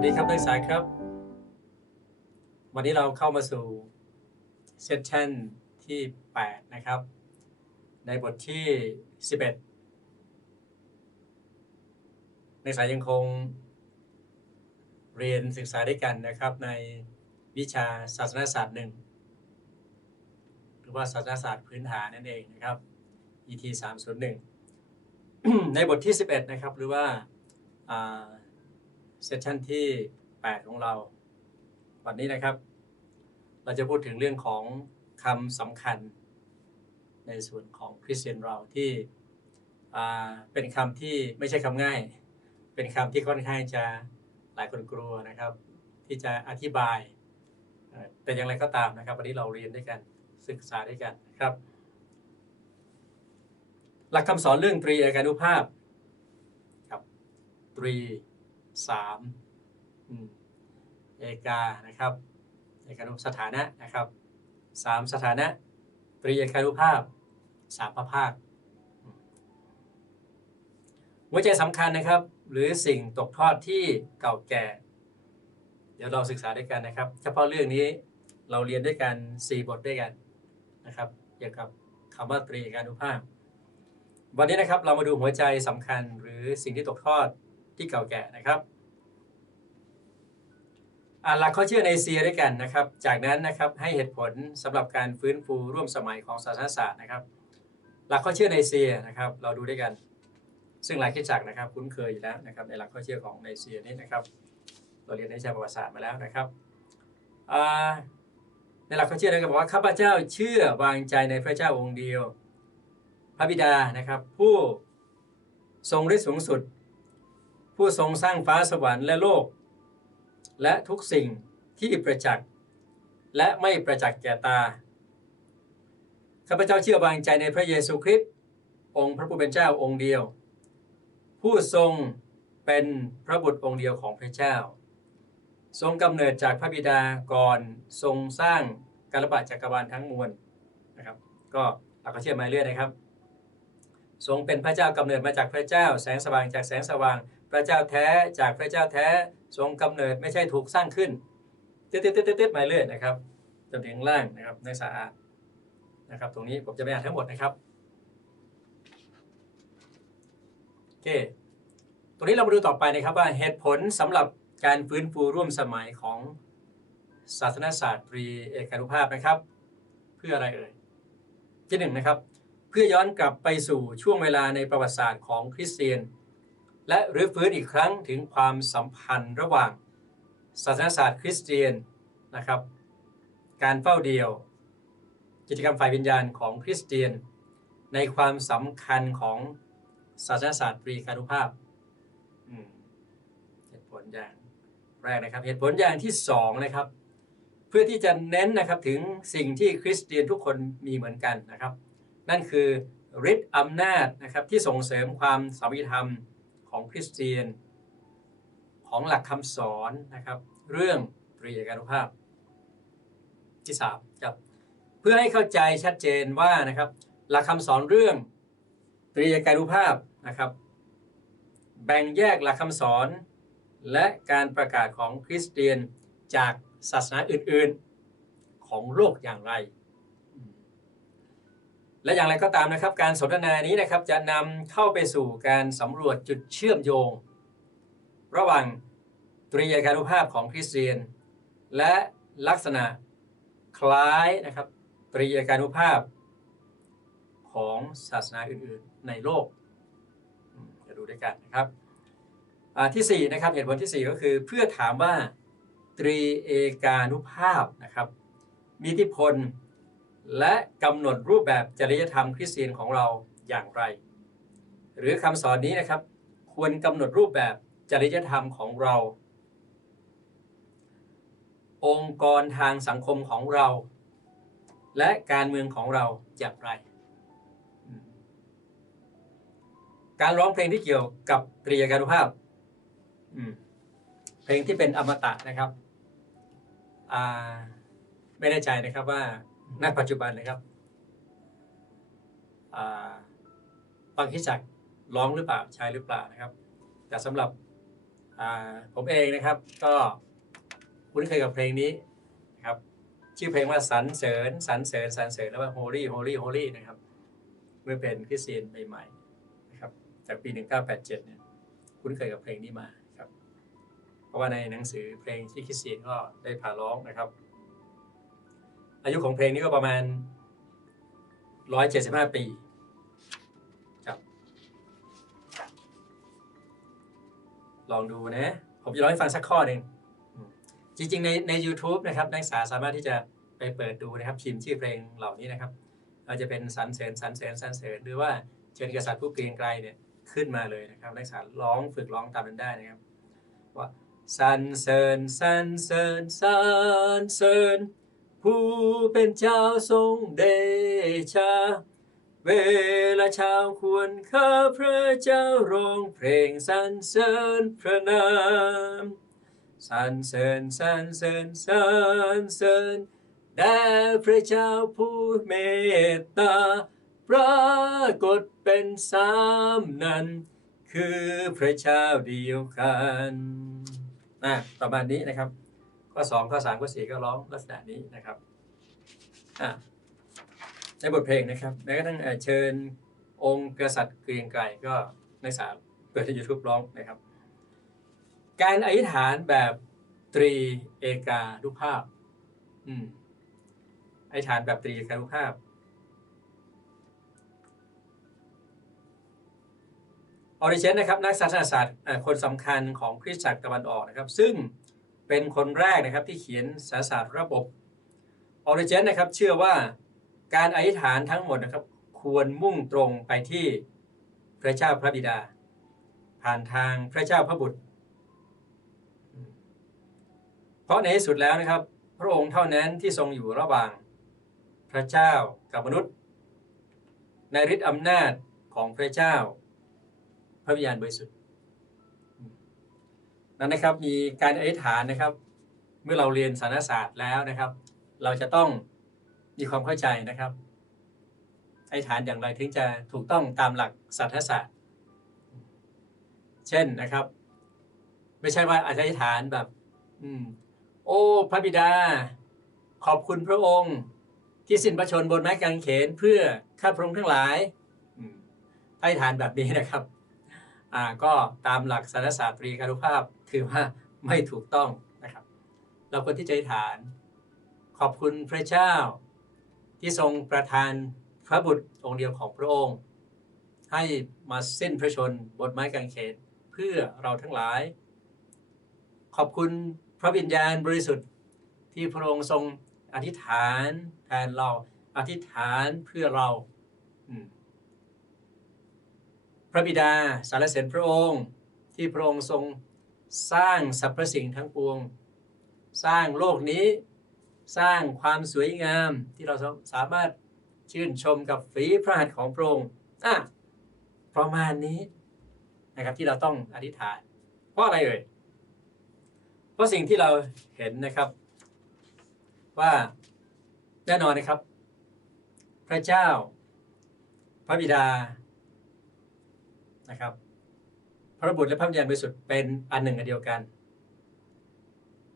วัสดีครับนักศึกษาครับ วันนี้เราเข้ามาสู่เซสชันที่ 8 นะครับ ในบทที่ 11 นักศึกษายังคงเรียนศึกษาด้วยกันนะครับในวิชาศาสนศาสตร์หนึ่งหรือว่าศาสนศาสตร์พื้นฐานนั่นเองนะครับ ET 301ในบทที่ 11 นะครับ หรือว่า เซสชันที่ 8 ของเรา วันนี้นะครับ เราจะพูดถึงเรื่องของคำสำคัญ ในส่วนของคริสเตียนเราที่อ่าเป็นคำที่ไม่ใช่คำง่าย เป็นคำที่ค่อนข้างจะหลายคนกลัวนะครับ ที่จะอธิบาย แต่อย่างไรก็ตามนะครับ วันนี้เราเรียนด้วยกันศึกษาด้วยกันนะครับ หลักคำสอนเรื่องตรีเอกานุภาพครับตรี สามเอกานะครับเอกานุสถานะนะครับสามสถานะตรีเอกานุภาพสามพระภาคหัวใจสำคัญนะครับ หรือสิ่งตกทอดที่เก่าแก่ เดี๋ยวเราศึกษาด้วยกันนะครับ เฉพาะเรื่องนี้เราเรียนด้วยกัน 4 บทด้วยกันนะครับเกี่ยวกับคำว่าตรีเอกานุภาพ วันนี้นะครับเรามาดูหัวใจสำคัญหรือสิ่งที่ตกทอด ที่เก่าแก่นะครับหลักข้อเชื่อในเซียด้วยกันนะครับ จากนั้นนะครับให้เหตุผลสำหรับการฟื้นฟูร่วมสมัยของศาสนศาสตร์นะครับ หลักข้อเชื่อในเซียนะครับเราดูด้วยกัน ซึ่งหลายคิดจักรนะครับ คุ้นเคยอยู่แล้วนะครับในหลักข้อเชื่อของในเซียนี่นะครับ เราเรียนในวิชาประวัติศาสตร์มาแล้วนะครับในหลักข้อเชื่อนะครับบอกว่าข้าพเจ้าเชื่อวางใจในพระเจ้าองค์เดียว พระบิดานะครับ ผู้ทรงฤทธิ์สูงสุด ผู้ทรงสร้างฟ้าสวรรค์และโลก และทุกสิ่งที่ประจักษ์และไม่ประจักษ์แก่ตาข้าพเจ้าเชื่อวางใจในพระเยซูคริสต์องค์พระผู้เป็นเจ้าองค์เดียว ผู้ทรงเป็นพระบุตรองค์เดียวของพระเจ้า ทรงกำเนิดจากพระบิดาก่อนทรงสร้างกาลบะจักรวาลทั้งมวลนะครับ ก็เราก็เชื่อมาเรื่อยนะครับ ทรงเป็นพระเจ้ากำเนิดมาจากพระเจ้า แสงสว่างจากแสงสว่าง พระเจ้าแท้จากพระเจ้าแท้ทรงกำเนิดไม่ใช่ถูกสร้างขึ้นติดติดติดติดมาเรื่อยนะครับจนถึงล่างนะครับในสาอานะครับตรงนี้ผมจะไม่อ่านทั้งหมดนะครับโอเคตรงนี้เรามาดูต่อไปนะครับว่าเหตุผลสำหรับการฟื้นฟูร่วมสมัยของศาสนศาสตร์ตรีเอกานุภาพนะครับ เพื่ออะไรเอ่ยที่หนึ่งนะครับ เพื่อย้อนกลับไปสู่ช่วงเวลาในประวัติศาสตร์ของคริสเตียน และรื้อฟื้นอีกครั้งถึงความสัมพันธ์ระหว่างศาสนศาสตร์คริสเตียนนะครับ การเฝ้าเดียว กิจกรรมฝ่ายวิญญาณของคริสเตียน ในความสำคัญของศาสนศาสตร์ปรีการุภาพเหตุผลอย่างแรกนะครับ เหตุผลอย่างที่สองนะครับ เพื่อที่จะเน้นนะครับถึงสิ่งที่คริสเตียนทุกคนมีเหมือนกันนะครับ นั่นคือฤทธิ์อำนาจนะครับที่ส่งเสริมความสามัคคีธรรม ของคริสเตียน ของหลักคำสอนนะครับ เรื่องตรีเอกานุภาพที่สามครับเพื่อให้เข้าใจชัดเจนว่านะครับ หลักคำสอนเรื่องตรีเอกานุภาพนะครับ แบ่งแยกหลักคำสอน และการประกาศของคริสเตียนจากศาสนาอื่นๆ ของโลกอย่างไร และอย่างไรก็ตามนะครับ การสนทนานี้นะครับจะนำเข้าไปสู่การสำรวจจุดเชื่อมโยง ระหว่างตรีเอกานุภาพของคริสเตียน และลักษณะคล้ายนะครับตรีเอกานุภาพของศาสนาอื่นๆในโลกจะดูด้วยกันนะครับอ่าที่4นะครับเหตุผลทีสี่ 4 ก็คือ เพื่อถามว่าตรีเอกานุภาพนะครับมีอิทธิพล และกำหนดรูปแบบจริยธรรมคริสเตียนของเราอย่างไร หรือคำสอนนี้นะครับ ควรกำหนดรูปแบบจริยธรรมของเรา องค์กรทางสังคมของเรา และการเมืองของเราอย่างไร การร้องเพลงที่เกี่ยวกับตรียการุภาพเพลงที่เป็นอมตะนะครับไม่แน่ใจนะครับว่า ณปัจจุบันนะครับบางคิดจักร้องหรือเปล่าใช้หรือเปล่านะครับ แต่สำหรับผมเองนะครับ ก็คุ้นเคยกับเพลงนี้นะครับ ชื่อเพลงว่าสรรเสริญสรรเสริญสรรเสริญแล้วว่า Holy Holy Holy นะครับ เมื่อเป็นคริสเตียนใหม่ๆนะครับ จากปี 1987 เนี่ยคุ้นเคยกับเพลงนี้มาครับ เพราะว่าในหนังสือเพลงที่คริสเตียนก็ได้ผ่าร้องนะครับ อายุของเพลงนี้ก็ประมาณ175ปีครับลองดูนะ ผมจะร้องให้ฟังสักข้อหนึ่งจริงๆ ในใน u t u b e นะครับนักศึกษาสามารถที่จะไปเปิดดูนะครับพิมพ์ชื่อเพลงเหล่านี้นะครับอาจะเป็นสรรเสริญสรรเสริญสรรเสริญหรือว่าเชิญกษัตริย์ผู้เกรียงไกรเนี่ยขึ้นมาเลยนะครับนักศึกษาร้องฝึกร้องตามนั้นได้นะครับว่าสรรเสริญสรรเสริญสรรเสริญ ผู้เป็นเจ้าทรงเดชา เวลาช้าควรข้าพระเจ้าร้องเพลงสรรเสริญพระนามสรรเสริญสรรเสริญสรรเสริญแด่พระเจ้าผู้เมตตาปรากฏเป็นสามนั้น คือพระเจ้าเดียวกันนะประมาณนี้นะครับ ข้อสองข้อสามข้อสี่ก็ร้องลักษณะนี้นะครับในบทเพลงนะครับแม้กระทั่งเชิญองค์กษัตริย์เกรียงไกรก็ในสาเปิดที่ยูทูบร้องนะครับ การอธิษฐานแบบตรีเอกานุภาพอืมอธิษฐานแบบตรีเอกานุภาพ ออริเจนนะครับนักศาสนศาสตร์คนสำคัญของคริสตจักรตะวันออกนะครับ ซึ่ง เป็นคนแรกนะครับที่เขียนสาศาสตร์ระบบออริเจนนะครับเชื่อว่าการอธิษฐานทั้งหมดนะครับ ควรมุ่งตรงไปที่พระเจ้าพระบิดา ผ่านทางพระเจ้าพระบุตร เพราะในที่สุดแล้วนะครับ พระองค์เท่านั้นที่ทรงอยู่ระหว่างพระเจ้ากับมนุษย์ ในฤทธิอำนาจของพระเจ้า พระวิญญาณบริสุทธิ์ นั้นนะครับมีการอธิษฐานนะครับ เมื่อเราเรียนสารศาสตร์แล้วนะครับ เราจะต้องมีความเข้าใจนะครับอธิษฐานอย่างไรถึงจะถูกต้องตามหลักศาสตศาสตร์ เช่นนะครับ ไม่ใช่ว่าอธิษฐานแบบ อืม โอ้ พระบิดา ขอบคุณพระองค์ที่สิ้นพระชนบนไม้กางเขนเพื่อข้าพระองค์ทั้งหลายอืมอธิษฐานแบบนี้นะครับ อ่าก็ตามหลักสารศาสตร์ตรีการุภาพ คือว่าไม่ถูกต้องนะครับ เราควรที่จะฐาน ขอบคุณพระเจ้า ที่ทรงประทานพระบุตรองค์เดียวของพระองค์ ให้มาสิ้นพระชนบนไม้กางเขนเพื่อเราทั้งหลาย ขอบคุณพระวิญญาณบริสุทธิ์ที่พระองค์ทรงอธิษฐานแทนเราอธิษฐานเพื่อเรา พระบิดาสารเสริญพระองค์ ที่พระองค์ทรง สร้างสรรพสิ่งทั้งปวง สร้างโลกนี้ สร้างความสวยงามที่เราสามารถชื่นชมกับฝีพระหัตถ์ของพระองค์อะประมาณนี้นะครับที่เราต้องอธิษฐาน เพราะอะไรเอ่ยเพราะสิ่งที่เราเห็นนะครับ ว่าแน่นอนนะครับ พระเจ้า พระบิดานะครับ พระบุตรและพระวิญญาณบริสุทธิ์เป็นอันหนึ่งอันเดียวกัน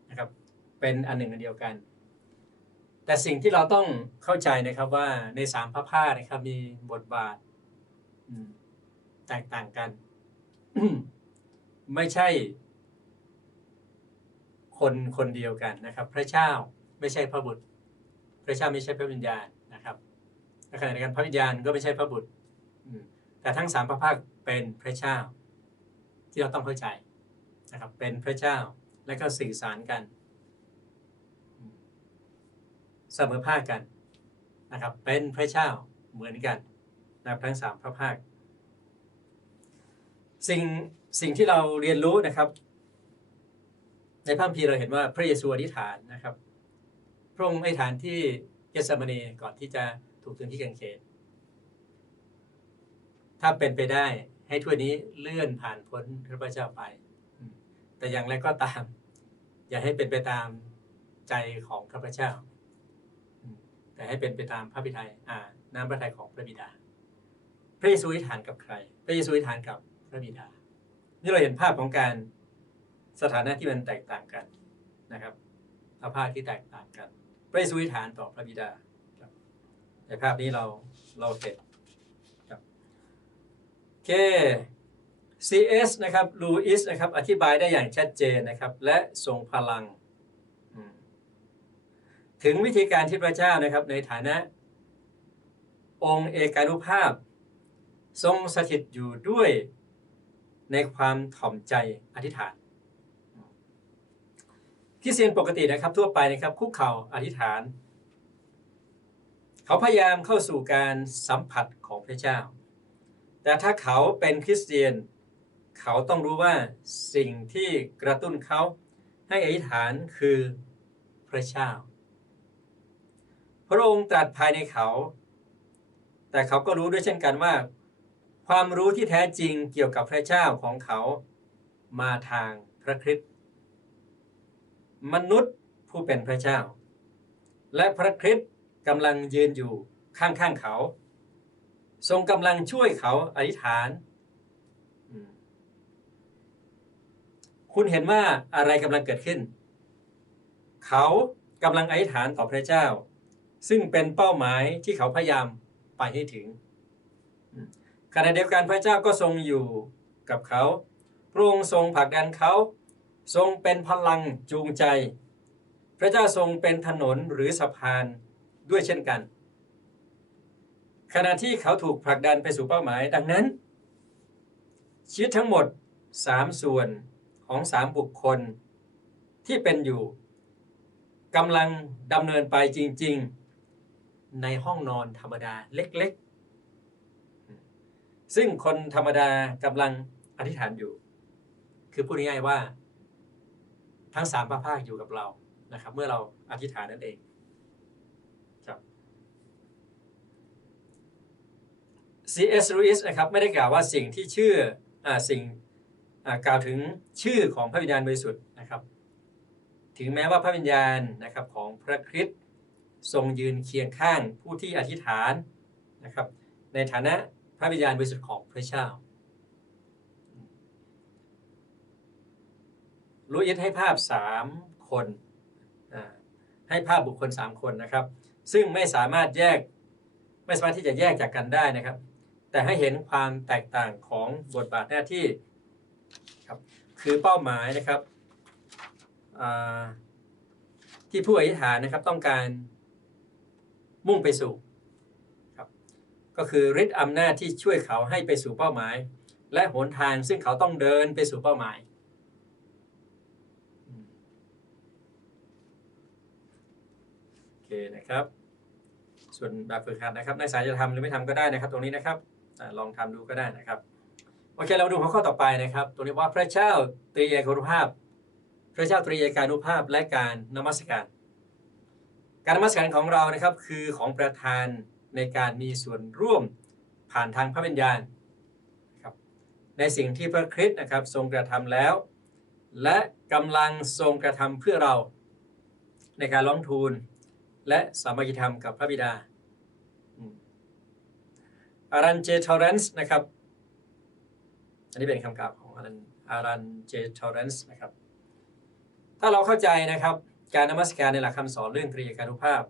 นะครับ เป็นอันหนึ่งอันเดียวกัน แต่สิ่งที่เราต้องเข้าใจนะครับว่าในสามพระภาคนะครับมีบทบาทแตกต่างกัน ไม่ใช่ คนคนเดียวกันนะครับ พระเจ้าไม่ใช่พระบุตร พระเจ้าไม่ใช่พระวิญญาณนะครับในขณะเดียวกันพระวิญญาณก็ไม่ใช่พระบุตรแต่ทั้งสามพระภาคเป็นพระเจ้า ที่เราต้องเข้าใจนะครับเป็นพระเจ้าและก็สื่อสารกัน เสมอภาคกันนะครับ เป็นพระเจ้าเหมือนกันนะครับทั้งสามพระภาค สิ่งสิ่งที่เราเรียนรู้นะครับ ในพระคัมภีร์เราเห็นว่าพระเยซูอธิษฐานนะครับ พระองค์อธิษฐานที่เยสมานีก่อนที่จะถูกตึงที่กางเขนถ้าเป็นไปได้ ให้ถ้วยนี้เลื่อนผ่านพ้นพระเจ้าไป แต่อย่างไรก็ตาม อย่าให้เป็นไปตามใจของข้าพเจ้า แต่ให้เป็นไปตามพระบิดาอ่าน้ำพระทัยของพระบิดา พระเยซูอธิษฐานกับใคร พระเยซูอธิษฐานกับพระบิดา นี่เราเห็นภาพของการสถานะที่มันแตกต่างกันนะครับพระภาคที่แตกต่างกัน พระเยซูอธิษฐานต่อพระบิดาในภาพนี้เราเราเห็น เค CS นะครับลูอิสนะครับอธิบายได้อย่างชัดเจนนะครับ และทรงพลัง ถึงวิธีการที่พระเจ้านะครับในฐานะ องค์เอกานุภาพ ทรงสถิตอยู่ด้วยในความถ่อมใจอธิษฐานคริสเตียนปกตินะครับทั่วไปนะครับคุกเข่าอธิษฐาน เขาพยายามเข้าสู่การสัมผัสของพระเจ้า แต่ถ้าเขาเป็นคริสเตียน เขาต้องรู้ว่าสิ่งที่กระตุ้นเขาให้อธิษฐานคือพระเจ้า พระองค์ตรัสภายในเขา แต่เขาก็รู้ด้วยเช่นกันว่า ความรู้ที่แท้จริงเกี่ยวกับพระเจ้าของเขามาทางพระคริสต์มนุษย์ผู้เป็นพระเจ้า และพระคริสต์กำลังยืนอยู่ข้างๆเขา ทรงกำลังช่วยเขาอธิษฐาน คุณเห็นว่าอะไรกำลังเกิดขึ้น เขากำลังอธิษฐานต่อพระเจ้า ซึ่งเป็นเป้าหมายที่เขาพยายามไปให้ถึงขณะเดียวกันพระเจ้าก็ทรงอยู่กับเขา พระองค์ทรงผลักดันเขา ทรงเป็นพลังจูงใจ พระเจ้าทรงเป็นถนนหรือสะพานด้วยเช่นกัน ขณะที่เขาถูกผลักดันไปสู่เป้าหมาย ดังนั้น ชีวิตทั้งหมด 3 ส่วนของ 3 บุคคล ที่เป็นอยู่กำลังดำเนินไปจริง ๆ ในห้องนอนธรรมดาเล็ก ๆ ซึ่งคนธรรมดากำลังอธิษฐานอยู่ คือพูดง่ายๆว่า ทั้งสามพระภาคอยู่กับเรานะครับ เมื่อเราอธิษฐานนั่นเองครับ C.S. Lewis นะครับไม่ได้กล่าวว่าสิ่งที่ชื่ออสิ่งกล่าวถึงชื่อของพระวิญญาณบริสุทธิ์นะครับ ถึงแม้ว่าพระวิญญาณนะครับของพระคริสต์ทรงยืนเคียงข้างผู้ที่อธิษฐานนะครับในฐานะพระวิญญาณบริสุทธิ์ของพระเจ้าลูอิสให้ภาพสามคนให้ภาพบุคคลสามคนนะครับ ซึ่งไม่สามารถแยกไม่สามารถที่จะแยกจากกันได้นะครับ แต่ให้เห็นความแตกต่างของบทบาทหน้าที่ครับคือเป้าหมายนะครับที่ผู้อธิษฐานนะครับต้องการมุ่งไปสู่ครับก็คือฤทธิ์อำนาจที่ช่วยเขาให้ไปสู่เป้าหมาย และหนทางซึ่งเขาต้องเดินไปสู่เป้าหมาย โอเคนะครับ ส่วนแบบฝึกหัดนะครับนักศึกษาจะทำหรือไม่ทำก็ได้นะครับตรงนี้นะครับ ลองทำดูก็ได้นะครับ โอเค เรามาดูหัวข้อต่อไปนะครับตรงนี้ว่าพระเจ้าตรีเอกานุภาพ พระเจ้าตรีเอกานุภาพและการนมัสการ การนมัสการของเรานะครับคือของประธานในการมีส่วนร่วมผ่านทางพระวิญญาณครับในสิ่งที่พระคริสต์นะครับทรงกระทำแล้ว และกำลังทรงกระทำเพื่อเราในการร้องทูล และสามัคคีธรรมกับพระบิดา อารันเจทอร์เรนส์นะครับ อันนี้เป็นคำกล่าวของอารันอารันเจทอร์เรนส์นะครับ ถ้าเราเข้าใจนะครับการนมัสการในหลักคำสอนเรื่องตรีกานุภาพ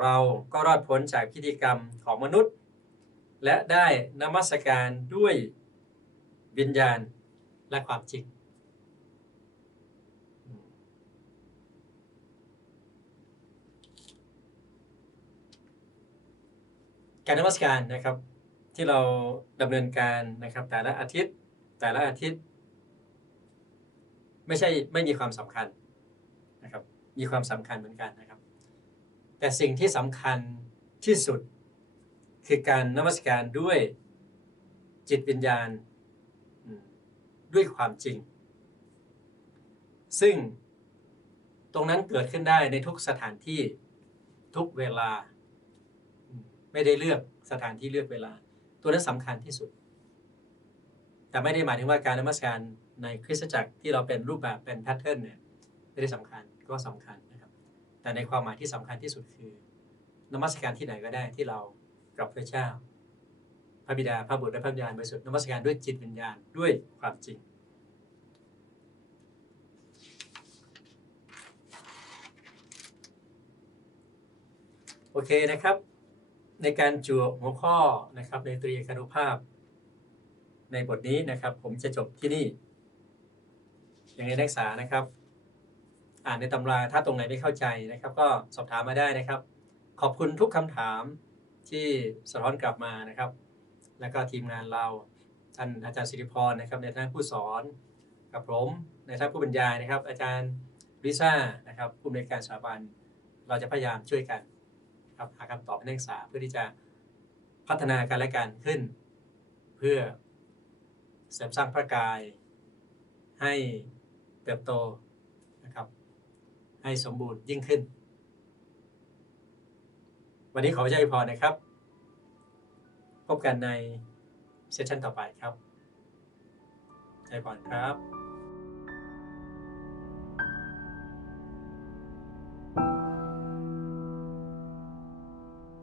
เราก็รอดพ้นจากพิธีกรรมของมนุษย์ และได้นมัสการด้วยวิญญาณและความจริงการนมัสการนะครับ ที่เราดำเนินการนะครับ แต่ละอาทิตย์แต่ละอาทิตย์ ไม่ใช่ไม่มีความสำคัญนะครับ มีความสำคัญเหมือนกันนะครับ แต่สิ่งที่สำคัญที่สุด คือการนมัสการด้วยจิตวิญญาณด้วยความจริง ซึ่งตรงนั้นเกิดขึ้นได้ในทุกสถานที่ทุกเวลา ไม่ได้เลือกสถานที่เลือกเวลา ตัวนั้นสำคัญที่สุด แต่ไม่ได้หมายถึงว่าการนมัสการในคริสตจักรที่เราเป็นรูปแบบเป็นแพทเทิร์นเนี่ยไม่ได้สำคัญก็สำคัญนะครับ แต่ในความหมายที่สำคัญที่สุดคือนมัสการที่ไหนก็ได้ที่เรากราบพระเจ้า พระบิดาพระบุตรและพระวิญาณบริสุทธิ์นมัสการด้วยจิตวิญญาณด้วยความจริงโอเคนะครับ ในการจั่วหัวข้อนะครับในตรีเอกานุภาพ ในบทนี้นะครับ ผมจะจบที่นี่ อย่างในนักศึกษานะครับ อ่านในตำราถ้าตรงไหนไม่เข้าใจนะครับ ก็สอบถามมาได้นะครับ ขอบคุณทุกคำถามที่สะท้อนกลับมานะครับ แล้วก็ทีมงานเราท่านอาจารย์สิริพรนะครับ ในท่านผู้สอนกับผมในท่านผู้บรรยายนะครับ อาจารย์ลิซ่านะครับผู้อำนวยการสถาบันเราจะพยายามช่วยกัน ครับหาคำตอบให้นักศึกษาเพื่อที่จะพัฒนาการและกันขึ้น เพื่อเสริมสร้างพระกาย ให้เติบโตนะครับ ให้สมบูรณ์ยิ่งขึ้น วันนี้ขอพระเจ้าอวยพรนะครับ พบกันในเซสชันต่อไปครับใจพรครับ